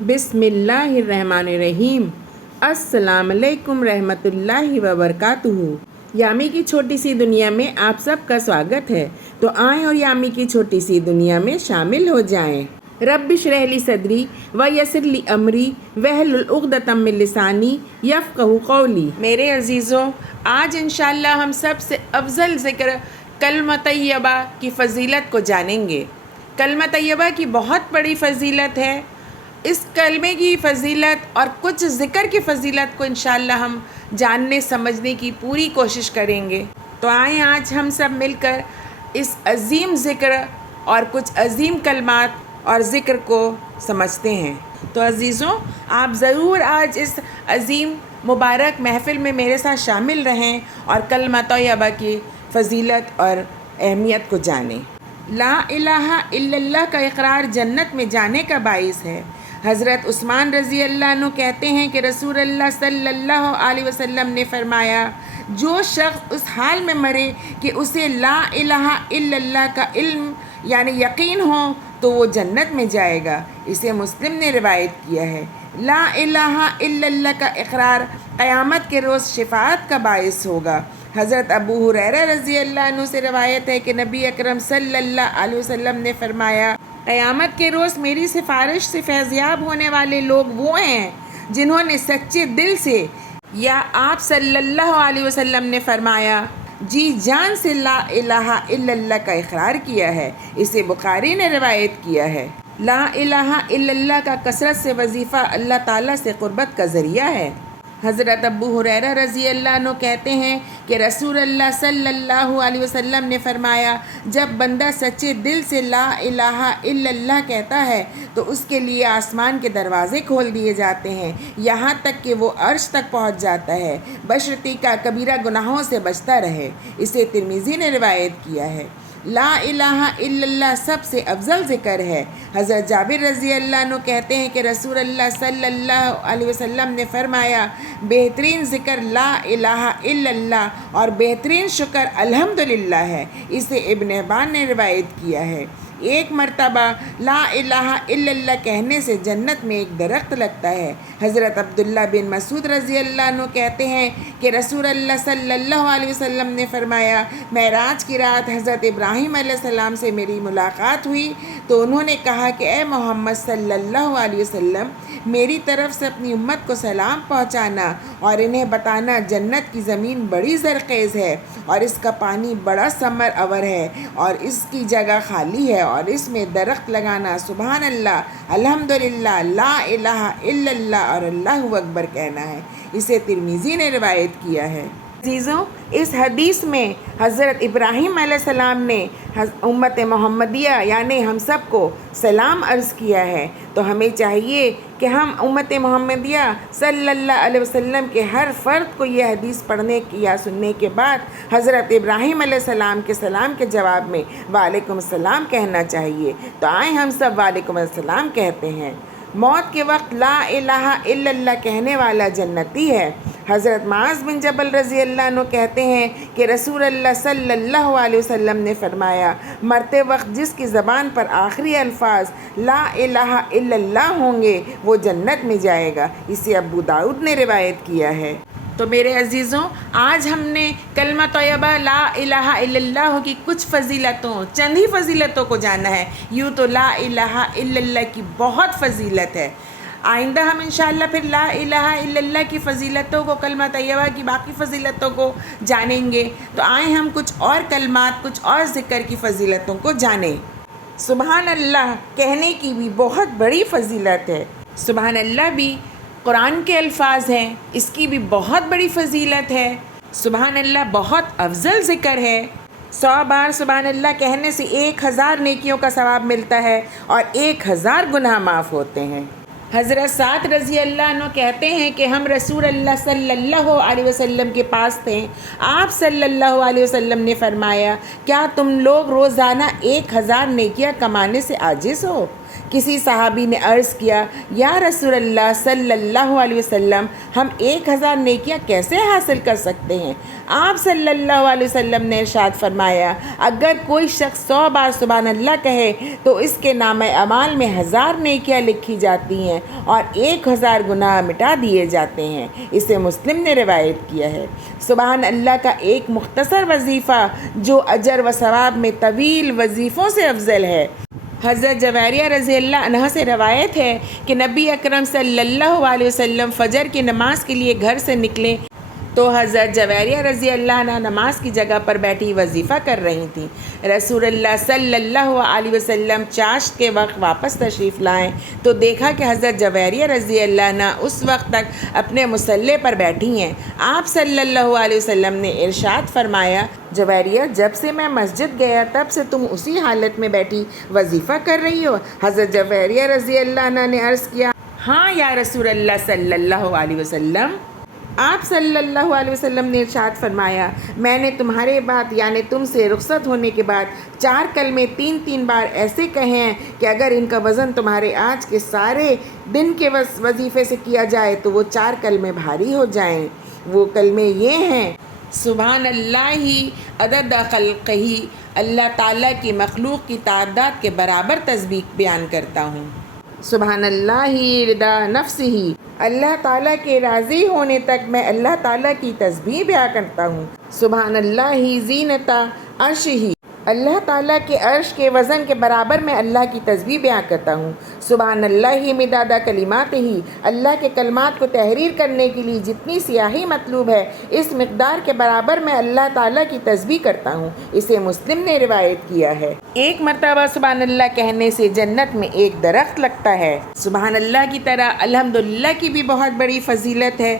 بسم اللہ الرحمن الرحیم۔ السلام علیکم رحمۃ اللہ وبرکاتہ۔ یامی کی چھوٹی سی دنیا میں آپ سب کا سواگت ہے، تو آئیں اور یامی کی چھوٹی سی دنیا میں شامل ہو جائیں۔ رب اشرح لی صدری ویسر لی امری واحلل عقدۃ من لسانی یفقہوا قولی۔ میرے عزیزوں، آج انشاءاللہ ہم سب سے افضل ذکر کلمہ طیبہ کی فضیلت کو جانیں گے۔ کلمہ طیبہ کی بہت بڑی فضیلت ہے۔ اس کلمے کی فضیلت اور کچھ ذکر کی فضیلت کو انشاءاللہ ہم جاننے سمجھنے کی پوری کوشش کریں گے۔ تو آئیں آج ہم سب مل کر اس عظیم ذکر اور کچھ عظیم کلمات اور ذکر کو سمجھتے ہیں۔ تو عزیزوں، آپ ضرور آج اس عظیم مبارک محفل میں میرے ساتھ شامل رہیں اور کلمہ طیبہ کی فضیلت اور اہمیت کو جانیں۔ لا الہ الا اللہ کا اقرار جنت میں جانے کا باعث ہے۔ حضرت عثمان رضی اللہ عنہ کہتے ہیں کہ رسول اللہ صلی اللہ علیہ وسلم نے فرمایا، جو شخص اس حال میں مرے کہ اسے لا الہ الا اللہ کا علم یعنی یقین ہو تو وہ جنت میں جائے گا۔ اسے مسلم نے روایت کیا ہے۔ لا الہ الا اللہ کا اقرار قیامت کے روز شفاعت کا باعث ہوگا۔ حضرت ابو ہریرہ رضی اللہ عنہ سے روایت ہے کہ نبی اکرم صلی اللہ علیہ وسلم نے فرمایا، قیامت کے روز میری سفارش سے فیضیاب ہونے والے لوگ وہ ہیں جنہوں نے سچے دل سے، یا آپ صلی اللہ علیہ وسلم نے فرمایا جی جان سے لا الہ الا اللہ کا اقرار کیا ہے۔ اسے بخاری نے روایت کیا ہے۔ لا الہ الا اللہ کا کثرت سے وظیفہ اللہ تعالیٰ سے قربت کا ذریعہ ہے۔ حضرت ابو ہریرہ رضی اللہ عنہ کہتے ہیں کہ رسول اللہ صلی اللہ علیہ وسلم نے فرمایا، جب بندہ سچے دل سے لا الہ الا اللہ کہتا ہے تو اس کے لیے آسمان کے دروازے کھول دیے جاتے ہیں، یہاں تک کہ وہ عرش تک پہنچ جاتا ہے، بشرطیکہ کا کبیرہ گناہوں سے بچتا رہے۔ اسے ترمذی نے روایت کیا ہے۔ لا الہ الا اللہ سب سے افضل ذکر ہے۔ حضرت جابر رضی اللہ عنہ کہتے ہیں کہ رسول اللہ صلی اللہ علیہ وسلم نے فرمایا، بہترین ذکر لا الہ الا اللہ اور بہترین شکر الحمدللہ ہے۔ اسے ابن حبان نے روایت کیا ہے۔ ایک مرتبہ لا الہ الا اللہ کہنے سے جنت میں ایک درخت لگتا ہے۔ حضرت عبداللہ بن مسعود رضی اللہ عنہ کہتے ہیں کہ رسول اللہ صلی اللہ علیہ وسلم نے فرمایا، معراج کی رات حضرت ابراہیم علیہ السلام سے میری ملاقات ہوئی تو انہوں نے کہا کہ اے محمد صلی اللہ علیہ وسلم، میری طرف سے اپنی امت کو سلام پہنچانا اور انہیں بتانا جنت کی زمین بڑی زرخیز ہے اور اس کا پانی بڑا ثمر آور ہے اور اس کی جگہ خالی ہے اور اس میں درخت لگانا، سبحان اللہ، الحمدللہ، لا الہ الا اللہ اور اللہ اکبر کہنا ہے۔ اسے ترمذی نے روایت کیا ہے۔ عزیزوں، اس حدیث میں حضرت ابراہیم علیہ السلام نے امت محمدیہ یعنی ہم سب کو سلام عرض کیا ہے، تو ہمیں چاہیے کہ ہم امت محمدیہ صلی اللہ علیہ وسلم کے ہر فرد کو یہ حدیث پڑھنے کی یا سننے کے بعد حضرت ابراہیم علیہ السلام کے سلام کے جواب میں وعلیکم السلام کہنا چاہیے۔ تو آئیں ہم سب وعلیکم السلام کہتے ہیں۔ موت کے وقت لا الہ الا اللہ کہنے والا جنتی ہے۔ حضرت معاذ بن جبل رضی اللہ عنہ کہتے ہیں کہ رسول اللہ صلی اللہ علیہ وسلم نے فرمایا، مرتے وقت جس کی زبان پر آخری الفاظ لا الہ الا اللہ ہوں گے وہ جنت میں جائے گا۔ اسے ابو داؤد نے روایت کیا ہے۔ تو میرے عزیزوں، آج ہم نے کلمہ طیبہ لا الہ الا اللہ کی کچھ فضیلتوں، چند ہی فضیلتوں کو جانا ہے۔ یوں تو لا الہ الا اللہ کی بہت فضیلت ہے۔ آئندہ ہم انشاءاللہ پھر لا الہ الا اللہ کی فضیلتوں کو، کلمہ طیبہ کی باقی فضیلتوں کو جانیں گے۔ تو آئیں ہم کچھ اور کلمات، کچھ اور ذکر کی فضیلتوں کو جانیں۔ سبحان اللہ کہنے کی بھی بہت بڑی فضیلت ہے۔ سبحان اللہ بھی قرآن کے الفاظ ہیں، اس کی بھی بہت بڑی فضیلت ہے۔ سبحان اللہ بہت افضل ذکر ہے۔ 100 بار سبحان اللہ کہنے سے 1000 نیکیوں کا ثواب ملتا ہے اور 1000 گناہ معاف ہوتے ہیں۔ حضرت سعد رضی اللہ عنہ کہتے ہیں کہ ہم رسول اللہ صلی اللہ علیہ وسلم کے پاس تھے۔ آپ صلی اللہ علیہ وسلم نے فرمایا، کیا تم لوگ روزانہ 1000 نیکیاں کمانے سے عاجز ہو؟ کسی صحابی نے عرض کیا، یا رسول اللہ صلی اللہ علیہ وسلم، ہم 1000 نیکیاں کیسے حاصل کر سکتے ہیں؟ آپ صلی اللہ علیہ وسلم نے ارشاد فرمایا، اگر کوئی شخص 100 بار سبحان اللہ کہے تو اس کے نامہ اعمال میں 1000 نیکیاں لکھی جاتی ہیں اور 1000 گناہ مٹا دیے جاتے ہیں۔ اسے مسلم نے روایت کیا ہے۔ سبحان اللہ کا ایک مختصر وظیفہ جو اجر و ثواب میں طویل وظیفوں سے افضل ہے۔ حضرت جویریہ رضی اللہ عنہ سے روایت ہے کہ نبی اکرم صلی اللہ علیہ وسلم فجر کی نماز کے لیے گھر سے نکلے تو حضرت جویریہ رضی اللہ عنہ نماز کی جگہ پر بیٹھی وظیفہ کر رہی تھیں۔ رسول اللہ صلی اللہ علیہ وسلم چاشت کے وقت واپس تشریف لائیں تو دیکھا کہ حضرت جویریہ رضی اللہ عنہ اس وقت تک اپنے مصلے پر بیٹھی ہیں۔ آپ صلی اللہ علیہ وسلم نے ارشاد فرمایا، جویریہ، جب سے میں مسجد گیا تب سے تم اسی حالت میں بیٹھی وظیفہ کر رہی ہو؟ حضرت جویریہ رضی اللہ عنہ نے عرض کیا، ہاں یا رسول اللہ صلی اللہ علیہ وسلم۔ آپ صلی اللہ علیہ وسلم نے ارشاد فرمایا، میں نے تمہارے بعد یعنی تم سے رخصت ہونے کے بعد 4 کلمے 3 بار ایسے کہے ہیں کہ اگر ان کا وزن تمہارے آج کے سارے دن کے وظیفے سے کیا جائے تو وہ 4 کلمے بھاری ہو جائیں۔ وہ کلمے یہ ہیں، سبحان اللہ عدد خلقہ، اللہ تعالیٰ کی مخلوق کی تعداد کے برابر تسبیح بیان کرتا ہوں۔ سبحان اللہ رضا نفسہ، اللہ تعالیٰ کے راضی ہونے تک میں اللہ تعالیٰ کی تسبیح بیان کرتا ہوں۔ سبحان اللہ زینت عرشہ، اللہ تعالیٰ کے عرش کے وزن کے برابر میں اللہ کی تسبیح بیان کرتا ہوں۔ سبحان اللہ مداد کلماتہ، اللہ کے کلمات کو تحریر کرنے کے لیے جتنی سیاہی مطلوب ہے اس مقدار کے برابر میں اللہ تعالیٰ کی تسبیح کرتا ہوں۔ اسے مسلم نے روایت کیا ہے۔ ایک مرتبہ سبحان اللہ کہنے سے جنت میں ایک درخت لگتا ہے۔ سبحان اللہ کی طرح الحمدللہ کی بھی بہت بڑی فضیلت ہے۔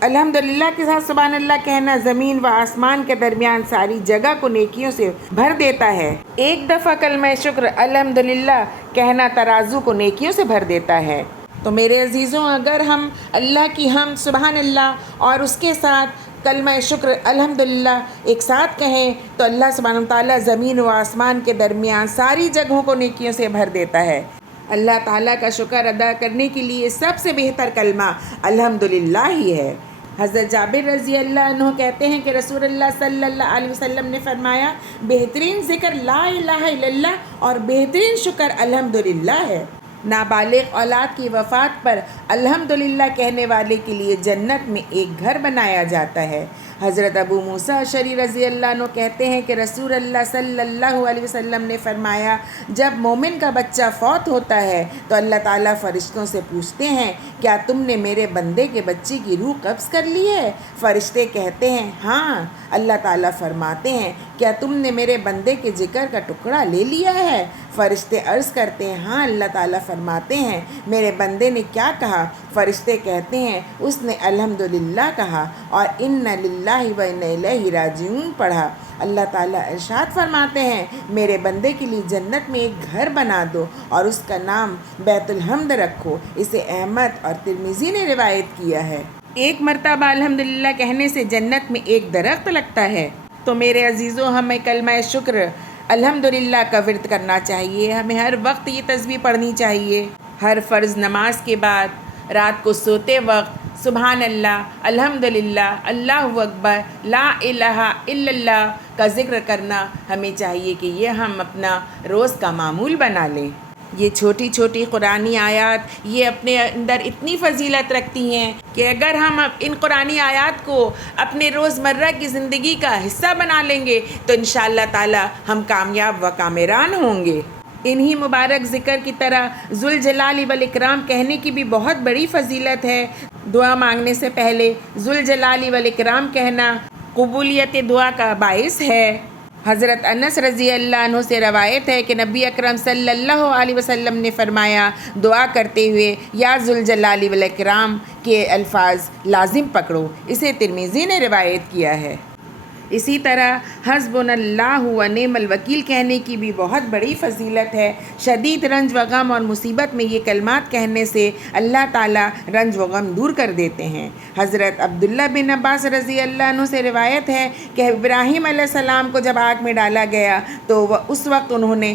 الحمدللہ کے ساتھ سبحان اللہ کہنا زمین و آسمان کے درمیان ساری جگہ کو نیکیوں سے بھر دیتا ہے۔ ایک دفعہ کلمہ شکر الحمدللہ کہنا ترازو کو نیکیوں سے بھر دیتا ہے۔ تو میرے عزیزوں، اگر ہم اللہ کی حمد سبحان اللہ اور اس کے ساتھ کلمہ شکر الحمدللہ ایک ساتھ کہیں تو اللہ سبحانہ وتعالیٰ زمین و آسمان کے درمیان ساری جگہوں کو نیکیوں سے بھر دیتا ہے۔ اللہ تعالیٰ کا شکر ادا کرنے کے لیے سب سے بہتر کلمہ الحمدللہ ہی ہے۔ حضرت جابر رضی اللہ عنہ کہتے ہیں کہ رسول اللہ صلی اللہ علیہ وسلم نے فرمایا، بہترین ذکر لا الہ الا اللہ اور بہترین شکر الحمدللہ ہے۔ نابالغ اولاد کی وفات پر الحمدللہ کہنے والے کے لیے جنت میں ایک گھر بنایا جاتا ہے۔ حضرت ابو موسیٰ اشعری رضی اللہ عنہ کہتے ہیں کہ رسول اللہ صلی اللہ علیہ وسلم نے فرمایا، جب مومن کا بچہ فوت ہوتا ہے تو اللہ تعالیٰ فرشتوں سے پوچھتے ہیں، کیا تم نے میرے بندے کے بچے کی روح قبض کر لی ہے؟ فرشتے کہتے ہیں ہاں۔ اللہ تعالیٰ فرماتے ہیں، کیا تم نے میرے بندے کے جگر کا ٹکڑا لے لیا ہے؟ فرشتے عرض کرتے ہیں ہاں۔ اللہ تعالیٰ فرماتے ہیں، میرے بندے نے کیا کہا؟ فرشتے کہتے ہیں، اس نے الحمدللہ کہا اور انا للہ و انا الیہ راجعون پڑھا۔ اللہ تعالیٰ ارشاد فرماتے ہیں، میرے بندے کے لیے جنت میں ایک گھر بنا دو اور اس کا نام بیت الحمد رکھو۔ اسے احمد اور ترمذی نے روایت کیا ہے۔ ایک مرتبہ الحمدللہ کہنے سے جنت میں ایک درخت لگتا ہے۔ تو میرے عزیزوں، ہمیں کلمہ شکر الحمدللہ کا ورد کرنا چاہیے۔ ہمیں ہر وقت یہ تسبیح پڑھنی چاہیے۔ ہر فرض نماز کے بعد، رات کو سوتے وقت سبحان اللہ، الحمدللہ، اللہ اکبر، لا الہ الا اللہ کا ذکر کرنا ہمیں چاہیے کہ یہ ہم اپنا روز کا معمول بنا لیں۔ یہ چھوٹی چھوٹی قرآنی آیات یہ اپنے اندر اتنی فضیلت رکھتی ہیں کہ اگر ہم ان قرآنی آیات کو اپنے روزمرہ کی زندگی کا حصہ بنا لیں گے تو انشاءاللہ تعالی ہم کامیاب و کامران ہوں گے۔ انہی مبارک ذکر کی طرح ذوالجلال والاکرام کہنے کی بھی بہت بڑی فضیلت ہے۔ دعا مانگنے سے پہلے ذوالجلال والاکرام کہنا قبولیت دعا کا باعث ہے۔ حضرت انس رضی اللہ عنہ سے روایت ہے کہ نبی اکرم صلی اللہ علیہ وسلم نے فرمایا، دعا کرتے ہوئے یا ذوالجلال والاکرام کے الفاظ لازم پکڑو۔ اسے ترمذی نے روایت کیا ہے۔ اسی طرح حسبنا اللہ و نعم الوکیل کہنے کی بھی بہت بڑی فضیلت ہے۔ شدید رنج و غم اور مصیبت میں یہ کلمات کہنے سے اللہ تعالیٰ رنج و غم دور کر دیتے ہیں۔ حضرت عبداللہ بن عباس رضی اللہ عنہ سے روایت ہے کہ ابراہیم علیہ السلام کو جب آگ میں ڈالا گیا تو اس وقت انہوں نے